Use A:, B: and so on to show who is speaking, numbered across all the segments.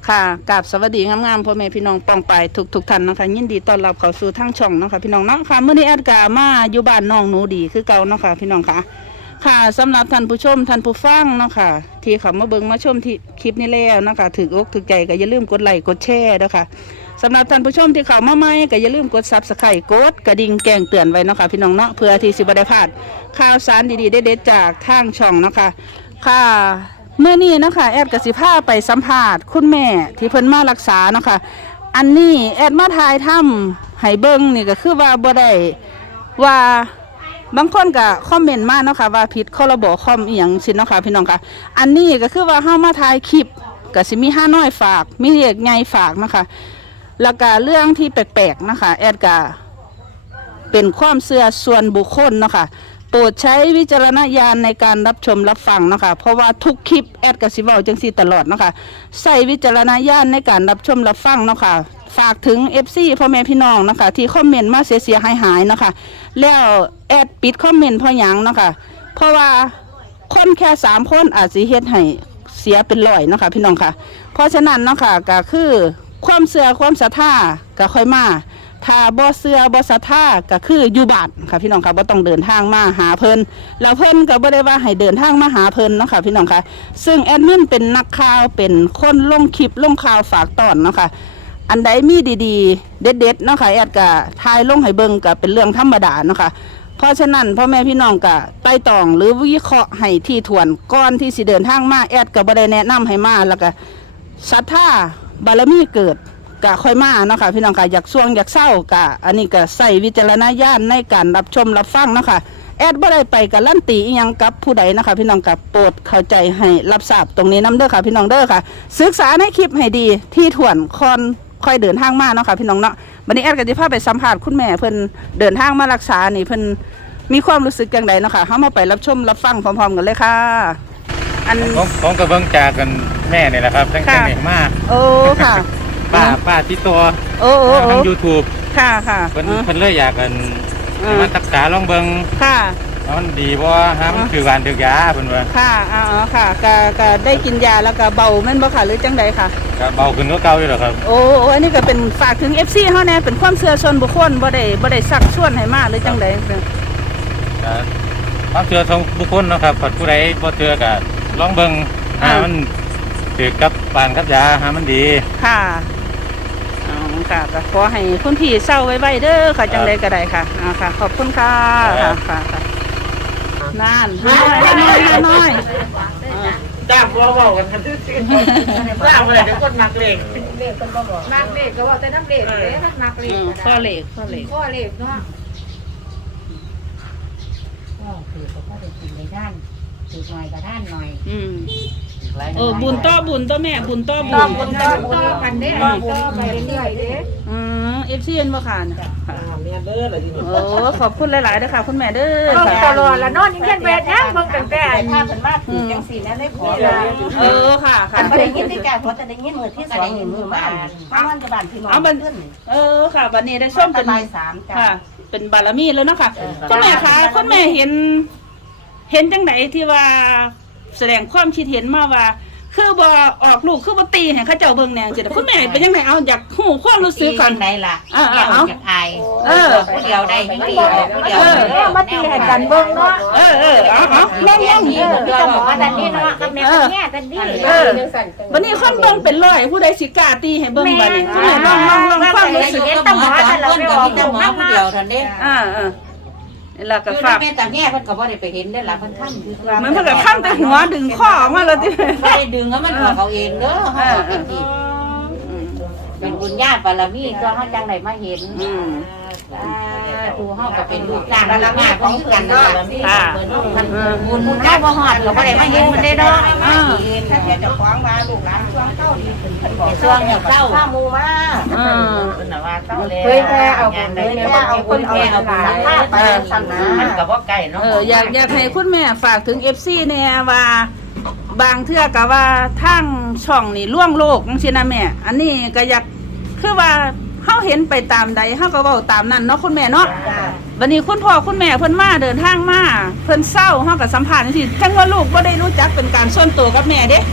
A: ค่ะกราบสวัสดีงามๆพ่อแม่พี่น้องปองไปทุกท่านนะคะยินดีต้อนรับเข้าสู่ทางช่องนะคะพี่น้องเนาะค่ะมื้อนี้แอดกามาอยู่บ้านน้องหนูดีคือเก่าเนาะค่ะพี่น้องค่ะค่ะสำหรับท่านผู้ชมท่านผู้ฟังเนาะค่ะที่เขามาเบิ่งมาชมที่คลิปนี้แล้วนะคะถืออกถือใจก็อย่าลืมกดไลค์กดแชร์นะคะสำหรับท่านผู้ชมที่เข้ามาใหม่ก็อย่าลืมกด Subscribe กดกระดิ่งแจ้งเตือนไว้เนาะค่ะพี่น้องเนาะเพื่อที่สิบ่ได้พลาดข่าวสารดีๆเด็ดๆจากทางช่องเนาะค่ะค่ะเมื่อนี้นะคะแอดกสิพาไปสัมภาษณ์คุณแม่ที่เพิ่นมารักษาเนาะค่ะอันนี้แอดมาทายถ้ำให้เบิ่งนี่ก็คือว่าบ่ได้ว่าบางคนก็คอมเมนต์มาเนาะค่ะว่าผิดข้อระบบคอมอีหยังสิเนาะค่ะพี่น้องค่ะอันนี้ก็คือว่าเฮามาถ่ายคลิปก็สิมี5น้อยฝากมีเล็กใหญ่ฝากเนาะค่ะแล้วก็เรื่องที่แปลกๆนะคะแอดก็เป็นความเชื่อส่วนบุคคลเนาะค่ะโปรดใช้วิจารณญาณในการรับชมรับฟังเนาะค่ะเพราะว่าทุกคลิปแอดก็สิเว้าจังซี่ตลอดเนาะค่ะใส่วิจารณญาณในการรับชมรับฟังเนาะค่ะฝากถึง FC พ่อแม่พี่น้องนะคะที่คอมเมนต์มาเสียหายๆเนาะค่ะแล้วแอดปิดคอมเมนต์เพราะหยังเนาะค่ะเพราะว่าคนแค่3คนอาจสิเฮ็ดให้เสียเป็นร้อยเนาะค่ะพี่น้องค่ะเพราะฉะนั้นเนาะค่ะก็คือความเชื่อความศรัทธาก็ค่อยมาถ้าบ่เชื่อบ่ศรัทธาก็คืออยู่บ้านค่ะพี่น้องค่ะบ่ต้องเดินทางมาหาเพิ่นแล้วเพิ่นก็บ่ได้ว่าให้เดินทางมาหาเพิ่นเนาะค่ะพี่น้องค่ะซึ่งแอดมินเป็นนักข่าวเป็นคนลงคลิปลงข่าวฝากตอนเนาะค่ะอันใดมีดีๆเด็ดๆเนาะค่ะแอดก็ถ่ายลงให้เบิ่งก็เป็นเรื่องธรรมดาเนาะค่ะเพราะฉะนั้นพ่อแม่พี่น้องก็ไต่ตองหรือวิเคราะห์ให้ที่ถ้วนก่อนที่สิเดินทางมาแอดก็บ่ได้แนะนำให้มาแล้วก็ศรัทธาบารมีเกิดก็ค่อยมาเนาะค่ะพี่น้องค่ะอยากซ่วงอยากเศร้าก็อันนี้ก็ใส่วิจารณญาณในการรับชมรับฟังเนาะค่ะแอดบ่ได้ไปการันตีอีหยังกับผู้ใดนะคะพี่น้องกับโปรดเข้าใจให้รับทราบตรงนี้นำเด้อค่ะพี่น้องเด้อค่ะศึกษาในคลิปให้ดีที่ถ้วนค่อยเดินทางมาเนาะค่ะพี่น้องเนาะวันนี้แอดก็จะพาไปสัมภาษณ์คุณแม่เพิ่นเดินทางมารักษานี่เพิ่นมีความรู้สึกจังไดเนาะค่ะเฮามาไปรับชมรับฟังพร้อมๆกันเลยค่ะอัน
B: ผมกับเบิ่งจากกันแม่นี่แหละครับตั้งแต่เด็กมาก
A: โอ้ค่ะ
B: ป้าที่ตัว
A: โอ้
B: ทาง YouTube
A: ค่ะ
B: เพิ่นเลยอยากกันมารักษาลองเบิ่ง
A: ค่ะ
B: มันดีบ่ฮะมันคือหวานถึกยาเพิ่นว่า
A: ค่ะค่ะก็ได้กินยาแล้วก็เบาแม่นบ่ค่ะหรือจังใดค่ะ
B: ก็เบาขึ้นกว่าเก่าอยู่แล้วครับ
A: โอ้อันนี้ก็เป็นฝากถึง FC เฮาแน่เป็นความเชื่อส่วนบุคคลบ่ได้ซักชวนให้มาหรือจังใด
B: ความเชื่อของบุคคลเนาะครับผู้ใดบ่เชื่อก็ลองเบิ่งมันถือกับปานกับยามันดี
A: ค่ะค่ะก็ขอให้คุณพี่เศร้าไว้เด้อค่ะจังใดก็ได้ค่ะค่ะขอบคุณค่ะค่ะนั่นน้อย
C: จ้าพ่อบอกกันจ้าอะไรเดี๋ยวคนนักเลง
D: นักเลขก็ว่าแต่น้ำเลขเลยนักเลข
A: ข้อเลข
D: เนาะก็คือเขาก็ได้กินในด้านถือหน่อยกับด้านหน่อย
A: บุญต่อแม่บุญต่อ
D: กันเด้บุญไปเรื่อยๆเด้
A: FC เห็นบ่ค่ะ
C: เนี่ยเด้ออะไรที่นี่
A: โอ้ขอบคุณหลายๆเด้อค่ะคุณแม่เด้อ
D: ตลอดละนอนยังเห็นเวทนะเบิ่งตั้งแต่
E: ถ้าเพิ่นมาถือจังซี่แล้วได้ขอ
A: ค่ะ
E: อันบ่ได้ยินที่แก่หัวแต่ได้ยินมื้อที่2นี่มื้อมามันจะบ้านพี่น้อง
A: ขึ้นค่ะวันนี้ได้ส้มเป็น
E: 3จ้ะ
A: ค่ะเป็นบารมีแล้วเนาะค่ะคุณแม่คะคุณแม่เห็นจังไดที่ว่าแสดงความคิดเห็นมาว่าคือบ่ออกลูกคือบ่ตีให้เขาเจ้าเบิ่งแนวจังคุณแม่เป็นจังไดเอาอยากฮู้ความรู้สึกก่อน
E: ไหนล่ะเอาจากไทยผู้เดียวได้ผู้เดียว
D: มาตีให้กันเบิ่งเนาะ
A: เอา
D: เล่นพี่จะหมอแต่นี่เนาะกับแม่แง่กันดิ
A: วันนี้คนเบิ่งเป็นร้อยผู้ใดสิกล้าตีให้เบิ่งบัดนี้คุณแม่ลองความรู้สึก
E: ตหมอแต่เราไม่ออกหมอผู้เดียวเท่านั้น
A: แล้วก็ฝาก
E: แม่ตาแง่เพิ่นก็บ่ได้ไปเห็นได้ล่ะเพิ่นค้ำ
A: มันเพิ่นก็ค้ำแต่หัวดึงข้อออกมาแล้วติ
E: บ่ได้ดึงแล้วมันออกเอาเองเด้อเฮาเป็นบุญญาบารมีก็เฮาจังได๋มาเห็นตูเฮาก็เป็นลูกจ้างบารมีของกันเนาะค่ะบุญเฮาบ่ฮอดเราบ่ได้มาเห็นมันได้เนาะถ้าเจ้าของมาลูกหลานช่วงเต้าดีเพิ่นบอกช่วงเต้าข้าหมู่มา
D: เพิ่นน่ะว่าเต้าแล้วเคยแค่เอาคนเอาคนแก่เอาหลานมาไปซั่นนะ
E: มันก็บ่ใกล้เนาะ
A: อยากให้คุณแม่ฝากถึง FC แน่ว่าบางเทื่อก็ว่าทางช่องนี่ล่วงโลกจังซี่นะแม่อันนี้ก็อยากคือว่าเฮาเห็นไปตามใดเฮาก็เว้าตามนั้นเนาะคุณแม่เนาะวันนี้คุณพ่อคุณแม่เพิ่นมาเดินทางมาเพิ่นเศร้าเฮาก็สัมภาษณ์จังซี่จังว่าลูกบ่ได้รู้จักเป็นการส่วนตัวกับแม่เด้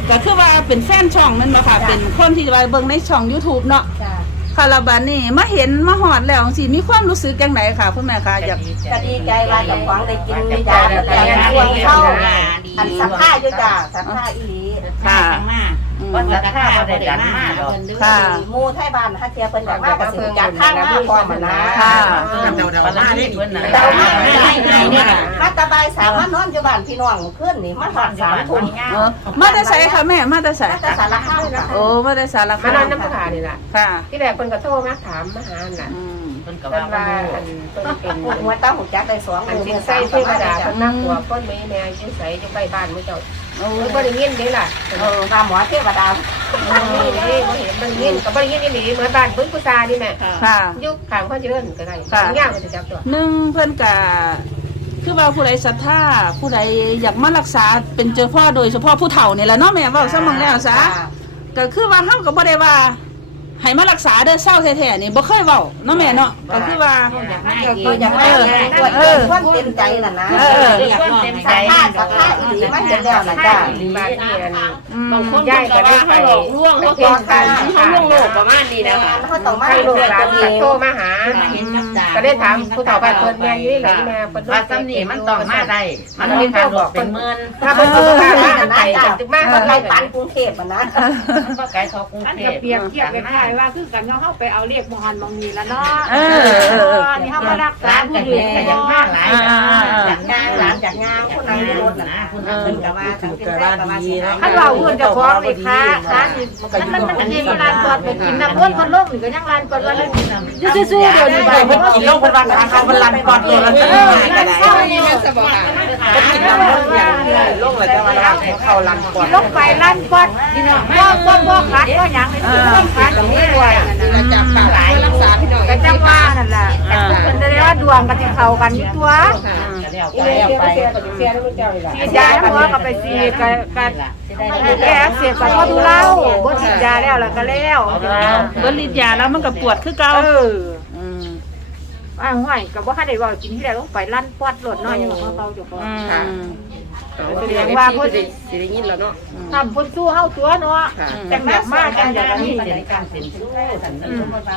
A: ก็คือว่าเป็นแฟนช่องนั่นบ่ค่ะเป็นคนที่ว่าเบิ่งในช่อง YouTube เนาะ
D: จ้ะ
A: ค่ะแล้วบัดนี้มาเห็นมาฮอดแล้วจังซี่มีความรู้สึกจังไดค่ะคุณแม่คะอยาก
D: ก็ดีใจว่าเจ้าของได้กินยาแล้วช่วงเข้าอันสัมภาษณ์อยู่จ้ะสัมภาษณ์อีหลี
A: ค่ะ
E: ว่าจะฆ่าบ่ได้ดันมาดอก
A: ค่ะ
D: หมู่ไทยบ้านถ้าเทียบเพิ่นอยากมาก็สิจัดทางมาพร้อมนะ
A: ค่ะ
E: ปลาเล่นเพิ่นน่ะ
D: เดามา
E: ง่ายๆเนี่ย
D: มาตะบายสามารถนอนอยู่บ้านพี่น้องขึ้นนี่มาหอด3 ทุ่ม
A: เออมาแต่ไสค่ะแม่มาแต่ไส
D: มาแต่สารคามนะ
A: โอ้มาแต่สารคาม
F: มานอนน้ำผานี่แหละ
A: ค่ะ
F: ที่แรกคนก็โทรมาถามมาหาน่ะ
A: อืม
E: เพิ่นก็
F: เพิ่
E: ว่าน บ่
F: ว่า
E: รู้
F: อันเพิ่นเป็น
D: หัวตาหูจักได้2
F: อัน
D: มื้อ
F: สิ
D: เดือน
F: ใส่
D: 3
F: เทวดาเพิ่นนั่งตัวเพิ่นมีแม่อยู่ไสอยู่ใกล้บ้านมื้อเจ้า
A: โอ้
F: เพิ่นบ่ได้ยินเด้ล่ะ
D: มาหมอเทวดา
F: นี่เด้บ่เห็นบ่ได้ยินก็บ่ได้ยินอีหลีเหมือนบ้านเพิ่นกุซานี่แม่
A: ค่ะ
F: อยู่ข้างพ่อเจริญก็ได้ย่างก็จะจับตัว
A: หนึ่งเพิ่นก็คือว่าผู้ใดศรัทธาผู้ใดอยากมารักษาเป็นเจ้าพ่อโดยเฉพาะผู้เฒ่านี่แหละเนาะแม่เว้าซะมั่งแล้วซะก็คือว่าเฮาก็บ่ได้ว่าให้มารักษาเด้อเศร้าแท้ๆนี่บ่เคยเว้าเนาะแม่เนาะก็คือว่า
D: ก็อย่างนั้นความเต็มใจน่ะนะสัมภาษณ์อีหลีมันเห็นแล้วน่ะจ้ะ
F: บ้านนี่อัน
A: บางคน
F: ย้ายก็ได้ไป
C: ล่วงเขาเป็นการเขาล่วงโลกประมาณนี้นะคะ
D: เขาต้องมา
F: ให้
D: ดู
F: ลูกหลานก็โทรมาหา
E: เห็นกับตา
F: ก็ได้ถามผู้เฒ่าบ้านเพิ่นแม่อยู่ไหนแม่เพิ่น
E: ว่าซ้ำนี่มันต้องมาได้มันมีทางหลอกเป็นหมื่น
F: ถ้าเพิ่นบ่มาหาไปตึกมา
D: มัน
F: เพิ่น
D: ไล่
F: ไล่
D: ปั
F: ปั
D: น
F: น
D: กรุงเทพอ่ะนะ
E: มันก็ไกลเขากรุง
G: อัน
E: เท
G: ก็
E: พ
G: เปรียบเทียบไปคล้ายว่าคือกันเขาไปเอาเลขมหันมองนีแล้วเนาะ
A: เออ
G: นี่เขามารักษา
E: ร้าน
G: ผู้
E: กัน
G: อื่น
E: ก็ยังมากหลาย
D: จากงานหลานจากงานคนนั้นรถน่ะคนนั้นเป็นกับว่าทางเป็นว่าดีนะ
G: ถ้าเราเพื่อนจะฟ้องเลยค่ะร้านนี้มันกินร้านก่อนไปกินน้ำพ่นคนโลกหรือก็ยังร้านก่อนว่าเลยซื่อๆเดี๋ยวนี้ไป
D: เพิ่นกินลงเพิ่นว่าเขาเพิ่นรันก่อนตัวละก็ได้
G: เข้านี่มันจะบอก
D: เพิ่นกินน้ำมันอย่างลงเลยจะมาเข้ารันก่อน
G: ลงไปร้านก่อนพี่น้องบ่ขาดก็ยังเลยขาดตรงนี้ด้วยหลายรักษาพี่น้องก็จังว่านั่นแหละเป็นได้ว่าดวงกันที่เข้ากันนี่ตัว
F: อีเสียก็เสียก็เสียแล้วเจ้าอีกล่ะ
G: ฉีดยาหัวก็ไปฉีดกันแก้เสียบกับพ่อดูเล่าบ่ฉีดยาแล้วแล้วก็แล้ว
A: เบิ่ฤทธิ์ยาแล้วมันก็ปวดคือเก่า ม
G: ว่าห้อยก็บ่ทันได้เว้ากินที่แรกลงไปลั่นปอดรถน้อยอย่างเขาเจ้าของ แสดงว่าเพิ่น
F: สิได้ยินแล้วเนาะ
G: ทำเพิ่นสู้เฮาตัวเนาะจังแบบมาจังอย่างนี้
E: ในการเซ็นชื่อสันนิษฐาน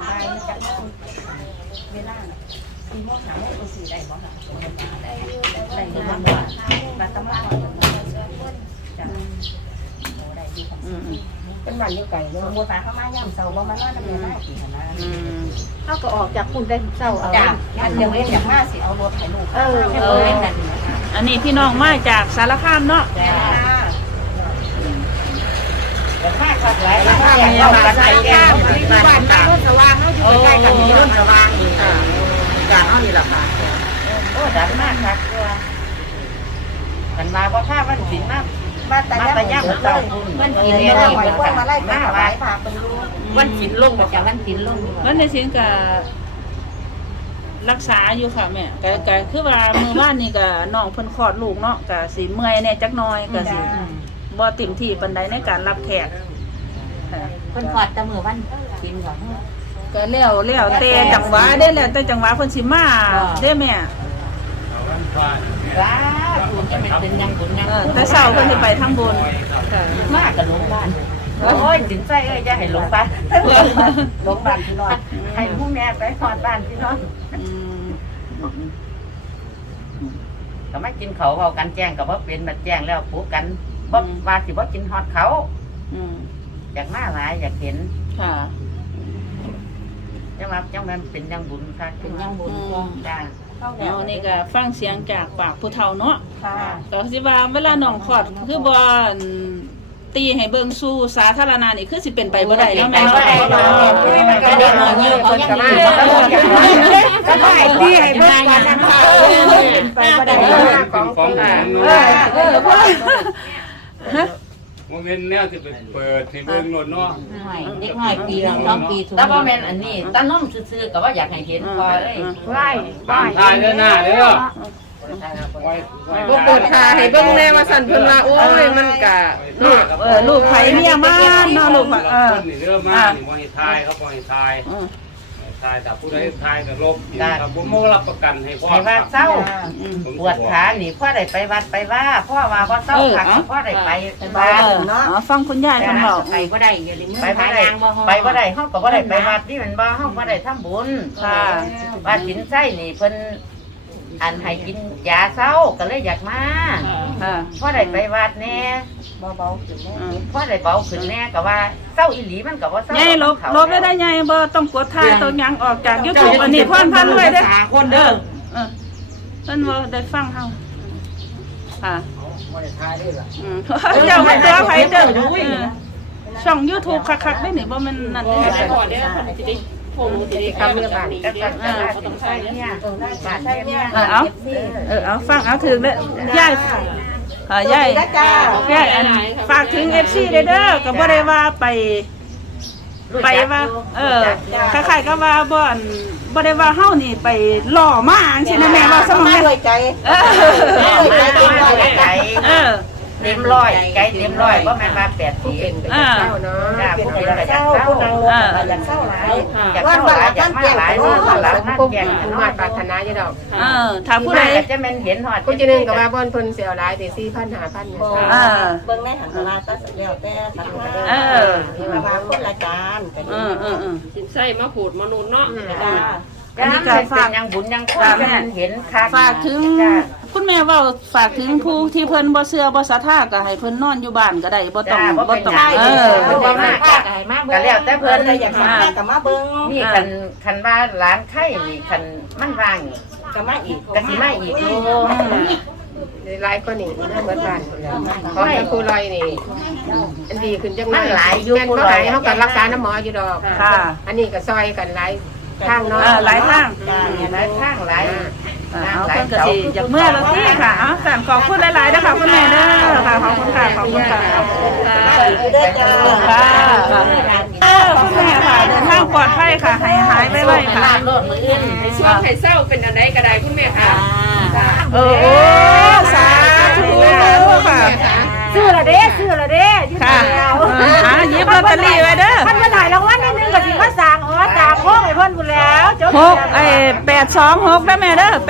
D: เวลา4 โมง 5 โมง4ได้บ่ค่ะได้มาบ่มาตำราจ้ะได้ดีของ
F: เป็นบ้านอยู่ไกล
D: ส
F: เนาะ
D: มมุติว่าเขามายามเช้าบ่มานอนนำแม่ได้สินะ
G: เฮาก็ออกจากคุณได้เช้าเอา
D: จ้ะมันเดี๋ยวเว้นอยากมาสิเอารถให้ลูก
A: อันนี้พี่น้องมาจากสารคามเนาะ
E: แต่ถ้าขัดหลาย
D: ถ้า
E: ถ้า
D: อยาก
E: มี
D: เอา
E: มา
D: กัน
E: ใส่
D: ให้
E: แก้
D: แก้
E: ว
G: บ้านบ้านสว่างเฮาอยู่ใกล้ๆกันนี่
D: รุ่นสว่างนี่ค่ะอย่างเฮานี่ล่ะค่ะ
E: โอ้ดันมากครับกันมาบ่ค่าวันศิลป์มาก
D: มาแต่ย่ำเต้ามันกินเนี่ยหอยพวกมาไล่ไปถวายพาเป็นลูก
E: วันศิลป์ลงจากวันศิลป์ลง
A: แล้วในสิ่งก็รักษาอยู่ค่ะแม่ก็คือว่ามื้อวานนี่ก็น้องเพิ่นคลอดลูกเนาะก็สิเมื่อยแน่จักหน่อยก็สิบ่เต็มที่ปานใดในการรับแขกค่ะ
E: เพิ่นขอดแต่มือวันศิลป์ก่อน
A: ก็แล้วแต่จังหวะเด้แล้วแต่จังหวะเพิ่นสิมาเด้แม่
E: ว้าคุณจะเป็นยังบุญยัง
A: แต่เช้าเพิ่นสิไปทางบน
E: มากกับหลวงบ้านโอ้ยสินใจเอ้ยจะให้หลวงบ้าน
D: ลงบ้านพี่น้อง
E: ให้ผู้แม่ไปขอดบ้านพี่น้อง ก็ไม่กินเขาเอากันแจ้งกับว่าเป็นมาแจ้งแล้วปุ๊กันบ่ว่าสิบ่กินฮอดเขาอยากมาหลายอยากเห็น
A: ค่ะ
E: จังว่าจังแม่นเป็นยังบุญค่ะเป็นยังบุญจ้า
A: เอานี่ก็ฟังเสียงจากปากผู้เฒ่าเนาะ
D: ค่ะ
A: ก็สิว่าเวลาน้องคลอดคือบ่ตีให้เบิ่งสู่สาธารณะนี่คือสิเป็นไปบ่ได้เนาะแม่เนาะ
E: ก็เด็กน้อยเยอะเขายังมี
G: ก็ได้ที่ให้เบิ่งกันนะคะ
D: ไปบ่ได้
F: ของของ
H: โมเมนต์แนวจะไปเปิดให้เบิ่งโลดเนาะ
E: เด็กน้อยปี2 ปีแต่ว่าแม่นอันนี้ตาน้อมซื่อๆก็ว่าอยากให้เห็นพอเอ้ย
G: ไล่
H: ตามทายเด้อหน้าเด้อไว้
F: บ่เปิดทาให้เบิ่งแน่ว่าสั่นเพิ่นว่าโอ้ยมันก็
A: ลูกไผเมียมาเนาะลูก
H: คนนี่เด้อมานี่บ่ให้ทายเขาบ่ให้ทายทายแต่ผู้ใดทายก็ลบครับผมบ่รับประกันให้พ่อ
C: ให้ว่าเศร้า
H: ผม
C: ปวดขานี่พ่อได้ไปวัดไปว่าพ่อว่าบ่เศร้าค่ะพ่อได้ไปบ้านเนาะ
A: ฟังคุณยายเพิ่นบอก
E: ไปบ่ได้อย่าลืม
C: ไปบ่ได้ไปบ่ได้เฮาก็บ่ได้ไปวัดนี่มันบ่เฮาบ่ได้ทำบุญ
A: ค่ะ
C: ว่าสินไส้นี่เพิ่นอันให้กินยาเศร้าก็เลยอยากมา
A: ค่ะ
C: พ่อได้ไปวัดแน่เบาๆขึ้นแน่พ่อได้เบาขึ้นแน่ก็ว่าเศร้าอีหลีมันก็บ่เศร้าย
A: ายลบได้ยายบ่ต้องกดถ่ายตัวหยังออกจาก YouTube อันนี้พรพันรวยเด้อ
C: คนเด้อ
A: เพิ่นบ่ได้ฟังเฮาค่ะเจ้ามาเจอไผเด้อช่อง YouTube คักๆได้นี่บ่แม่นนั่นเด้อ
F: พอได้คนสิได้โผล่สิได้คำเรื่องบ้านก็ต้องใช้เนี่ยบ้านเนี่ย
A: เอาฟังเอาถึงเด้อยายยายอันฝากถึง FC เด้อก็บ่ได้ว่าไปว่าคล้ายๆก็ว่าบ่ได้ว่าเฮานี่ไปหล่อมาจังซี่นะแม่ว่าสมองแม่ด้วยใจ
C: เต็มร้อยใจเต็มร้อยบ่แม่นว่า80ผู้เป็นเศร้าเนาะจ้าผู้เป็นก็อยากเศร้าอยากเศร้าหลายอยากเศร้าหลายอยากมาหลายว่าหลายนั่นแก่ผู้มาปรารถนาอยู่ดอก
A: ถ้าผู้ใด
C: จะแม่นเห็นฮอด
F: ผู้จะนึงก็ว่าบ่นเพิ่นสิเอาหลายแต่ 4,000 5,000เนี่ย
G: เบิ่งในหันมาก็แล้วแต่สัตว์ว่าคนละจานก็ดี
F: สินใส่มาผูดมานูนเนาะ
C: อันนี้ก็ฝากยังบุญยังคนเห็นคัก
A: ฝากถึงคุณแม่เว้าฝากถึงผู้ที่เพิ่นบ่เชื่อบ่ศรัทธาก็ให้เพิ่นนอนอยู่บ้านก็ได้บ่ต้องบ่ต้อง
C: บ่มากก็แล้วแต่เพิ่น
G: อยากมาก็มาเบิ่ง
C: นี่คันว่าร้านไข่นี่คันมันว่างนี่
G: ก็มาอีก
C: ก็สิมาอีกอยู่
F: หลายคนนี่เหมือนบ้านขอให้ครูลอยนี่อันดีขึ้นจังมันหลายอยู่ครูลอยเฮาก็รักษาน้ำหมออยู่ดอกอันนี้ก็ซอยกันหลายทางเนาะ
A: หลายทาง
C: หลายทางหลาย
A: เอาเพิ่นก็สิอยากเมื่อแล้วสิค่ะเอาสั่นขอบคุณหลายๆเด้อค่ะคุณแม่เด้อค่ะขอบคุณค่ะขอบคุณค่ะคุณแม่ค่ะเดินทางปลอดภัยค่ะหายไวๆค่ะ
C: โลดมืออื่น
F: ในช่วงให้เศร้าเป็นอันใดก็ได้คุณแม่ค่ะ
A: โอ้สาธุค่ะ
G: ซื้อละเด้
A: ค่ะหยิบลอตเตอรี่ไว้เด้อ
G: มันมาหลายรางวัลนิดนึงก็สิมาสั่งตามห้องให้เพิ่นพุ่นแล้ว
A: 826ได้แม่เด้อ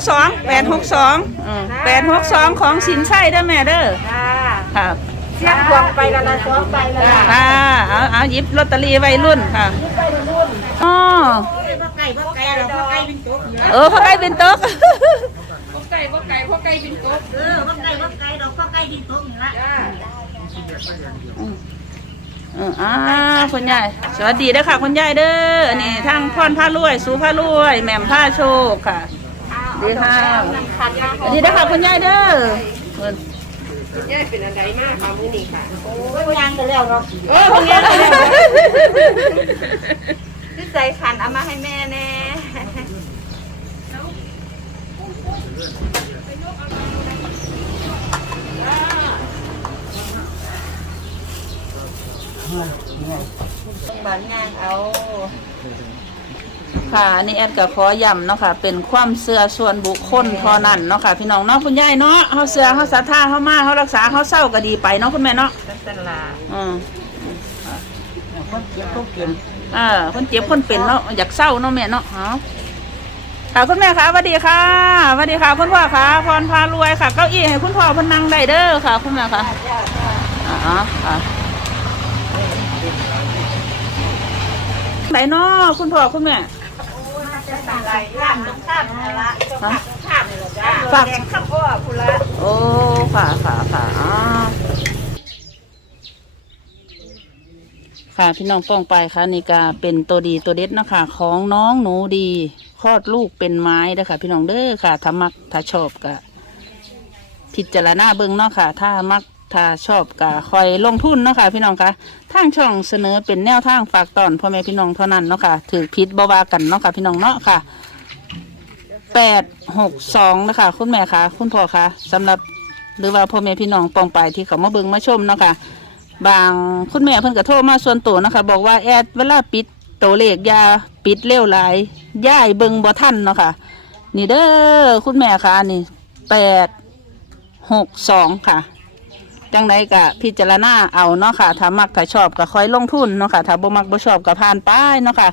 A: 862ของสินไส้เด้อแม่เด้อค่ะ
G: เสียงดวงไปแล้วนะ2ไปแล้ว
A: ค่ะเอาหยิบลอตเตอรี่ไว้รุ่นค่ะอ๋อพ่อไก่เป็นต๊ก
F: พ่อไก่บินโต๊ะ
G: พ่อไก่ดอกพ่อไก่บินโต๊ะนี่ละ
A: คุณยายสวัสดีเด้อค่ะคุณยายเด้ออันนี้ทางพรพารวยสูพารวยแหม่มผ้าโชคค่ะดีค่ะสวัสดีเด้อค่ะคุณยายเด้อ
F: ย่าเป็นอันใดมากค่ะมื้อนี้ค่ะ
G: ยังกันแล้วเนาะ
A: คุณยาย
G: ที่ใส่ขันเอามาให้แม่แน่ บ้านงานเอา
A: ค่ะอันนี่แอดก็ขอย้ำเนาะค่ะเป็นความเชื่อส่วนบุคคลเท่านั้นเนาะค่ะพี่น้องเนาะคุณยายเนาะเฮาเชื่อเฮาศรัทธาเฮามาเฮารักษาเฮาเศร้าก็ดีไปเนาะคุณแม่เนาะ
C: ตลาด
A: คนเจ็บคนเป็นเนาะอยากเศร้าเนาะแม่เนาะค่ะคุณแม่ค่ะสวัสดีค่ะสวัสดีค่ะคุณพ่อค่ะพรพารวยค่ะเก้าอี้ให้คุณพ่อเพิ่นนั่งได้เด้อค่ะคุณแม่ค่ะค่ะไหนเนาะคุณพ่อคุณแม่ฝากข้าวพ่อคุณละโอ้ค่ะค่ะพี่น้องป้องไปค่ะนี่ก็เป็นตัวดีตัวเด็ดนะคะของน้องหนูดีคลอดลูกเป็นไม้เด้อค่ะพี่น้องเด้อค่ะถ้ามักถ้าชอบก็พิจารณาเบิ่งเนาะค่ะถ้ามักถ้าชอบก็คอยลงทุนเนาะค่ะพี่น้องค่ะทางช่องเสนอเป็นแนวทางฝากตอนพ่อแม่พี่น้องเท่านั้นเนาะค่ะถือพิษบ่ว่ากันเนาะค่ะพี่น้องเนาะค่ะ862นะคะคุณแม่ค่ะคุณพ่อค่ะสำหรับหรือว่าพ่อแม่พี่น้องป้องไปที่เขามาเบิ่งมาชมเนาะค่ะบางคุณแม่เพิ่นก็โทรมาส่วนตัวนะคะบอกว่าแอดเวลาปิดตัวเลขยาปิดเร็วหลายย่ายเบิ่งบ่ทันเนาะค่ะนี่เด้อคุณแม่ค่ะนี่862ค่ะจังไดก็พิจารณาเอาเนาะค่ะถ้ามักถ้าชอบก็ค่อยลงทุนเนาะค่ะถ้าบ่มักบ่ชอบก็ผ่านไปเนาะค่ะ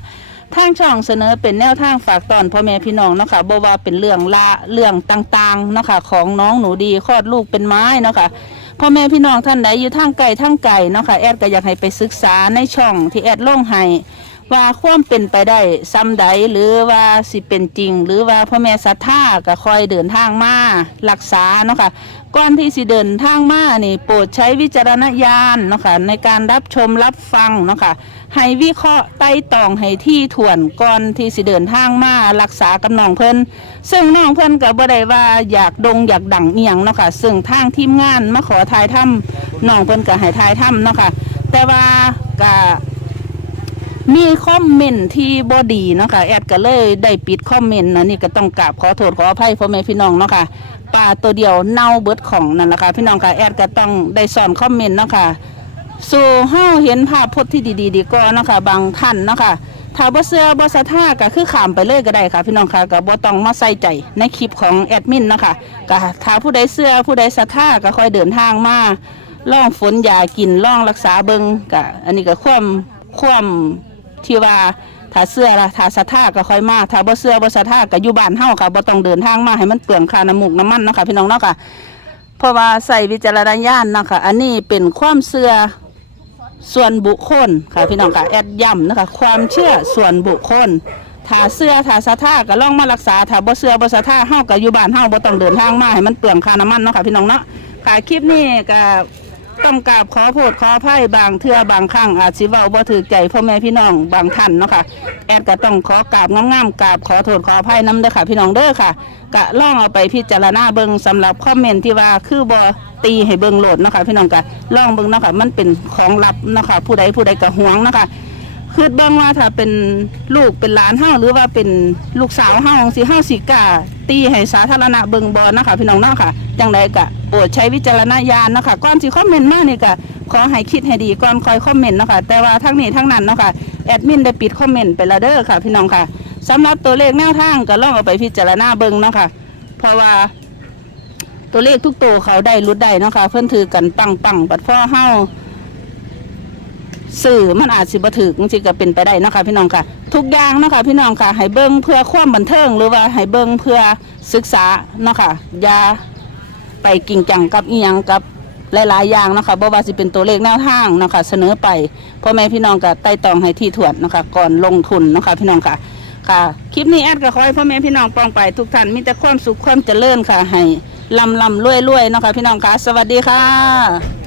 A: ทางช่องเสนอเป็นแนวทางฝากตอนพ่อแม่พี่น้องเนาะค่ะบ่ว่าเป็นเรื่องต่างๆเนาะค่ะของน้องหนูดีคลอดลูกเป็นไม้เนาะค่ะพ่อแม่พี่น้องท่านใดอยู่ทางไกลเนาะค่ะแอดก็อยากให้ไปศึกษาในช่องที่แอดลงให้ว่าความเป็นไปได้ซ้ำใดหรือว่าสิเป็นจริงหรือว่าพ่อแม่ศรัทธาก็คอยเดินทางมารักษาเนาะค่ะก่อนที่สิเดินทางมานี่โปรดใช้วิจารณญาณเนาะค่ะในการรับชมรับฟังเนาะค่ะให้วิเคราะห์ไต่ตองให้ที่ถ่วนก่อนที่สิเดินทางมารักษากับน้องเพิ่นซึ่งน้องเพิ่นก็บ่ได้ว่าอยากอยากดังเอียงเนาะค่ะซึ่งทางทีมงานมาขอถ่ายทำน้องเพิ่นก็ให้ถ่ายทำเนาะค่ะแต่ว่าก็มีคอมเมนต์ที่บ่ดีเนาะค่ะแอดก็เลยได้ปิดคอมเมนต์นะนี่ก็ต้องกราบขอโทษขออภัยพ่อแม่พี่น้องเนาะค่ะปลาตัวเดียวเน่าเบิดของนั่นแหละค่ะพี่น้องค่ะแอดก็ต้องได้สอนคอมเมนต์เนาะค่ะสู่เฮาเห็นภาพพจน์ที่ดีๆดีก็เนาะค่ะบางท่านเนาะค่ะถ้าบ่เชื่อบ่ศรัทธาก็คือข้ามไปเลยก็ได้ค่ะพี่น้องค่ะก็บ่ต้องมาใส่ใจในคลิปของแอดมินเนาะค่ะก็ถ้าผู้ใดเชื่อผู้ใดศรัทธาก็ค่อยเดินทางมาลองฝนยากินลองรักษาเบิ่งก็อันนี้ก็ความที่ว่าถ้าเสื้อละถ้าศรัทธาก็ค่อยมาถ้าบ่เสื้อบ่ศรัทธาก็อยู่บ้านเฮาค่ะบ่ต้องเดินทางมาให้มันเปลืองค่าน้ำมูกน้ำมันเนาะค่ะพี่น้องเนาะค่ะเพราะว่าใส่วิจารณญาณเนาะค่ะอันนี้เป็นความเชื่อส่วนบุคคลค่ะพี่น้องค่ะแอดย้ำนะคะความเชื่อส่วนบุคคลถ้าเสื้อถ้าศรัทธาก็ลองมารักษาถ้าบ่เสื้อบ่ศรัทธาเฮาก็อยู่บ้านเฮาบ่ต้องเดินทางมาให้มันเปลืองค่าน้ำมันเนาะค่ะพี่น้องเนาะค่ะคลิปนี้ก็ต้องกราบขอโทษขออภัยบางเทื่อบางครั้งอาจสิเว้าบ่ถูกใจพ่อแม่พี่น้องบางท่านเนาะค่ะแอดก็ต้องขอกราบงามๆกราบขอโทษขออภัยนำเด้อค่ะพี่น้องเด้อค่ะก็ลองเอาไปพิจารณาเบิ่งสำหรับคอมเมนต์ที่ว่าคือบ่ตีให้เบิ่งโหลดเนาะค่ะพี่น้องก็ลองเบิ่งเนาะค่ะมันเป็นของลับเนาะค่ะผู้ใดก็หวงเนาะค่ะคือเบิ่งว่าถ้าเป็นลูกเป็นหลานเฮาหรือว่าเป็นลูกสาวเฮาสิเฮาสิกล้าตีให้สาธารณะเบิ่งบ่เนาะค่ะพี่น้องเนาะค่ะจังไดก็โปรดใช้วิจารณญาณเนาะค่ะก่อนสิคอมเมนต์มานี่ก็ขอให้คิดให้ดีก่อนค่อยคอมเมนต์เนาะค่ะแต่ว่าทั้งนี้ทั้งนั้นเนาะค่ะแอดมินได้ปิดคอมเมนต์ไปแล้วเด้อค่ะพี่น้องค่ะสำหรับตัวเลขแนวทางก็ลองเอาไปพิจารณาเบิ่งเนาะค่ะเพราะว่าตัวเลขทุกตัวเขาได้รุดได้เนาะค่ะเพิ่นถือกันปังบัดพ่อเฮาสื่อมันอาจสิบ่ถึกจริงๆก็เป็นไปได้เนาะค่ะพี่น้องค่ะทุกอย่างเนาะค่ะพี่น้องค่ะให้เบิ่งเพื่อความบันเทิงหรือว่าให้เบิ่งเพื่อศึกษาเนาะค่ะอย่าไปกิ่งจังกับอีหยังกับหลายๆอย่างเนาะค่ะบ่ว่าสิเป็นตัวเลขแนวทางเนาะค่ะเสนอไปพ่อแม่พี่น้องก็ไต่ตองให้ที่ถ้วนเนาะค่ะก่อนลงทุนเนาะค่ะพี่น้องค่ะค่ะคลิปนี้แอดก็ขอให้พ่อแม่พี่น้องปองไปทุกท่านมีแต่ความสุขความเจริญค่ะให้ลำรวยเนาะค่ะพี่น้องค่ะสวัสดีค่ะ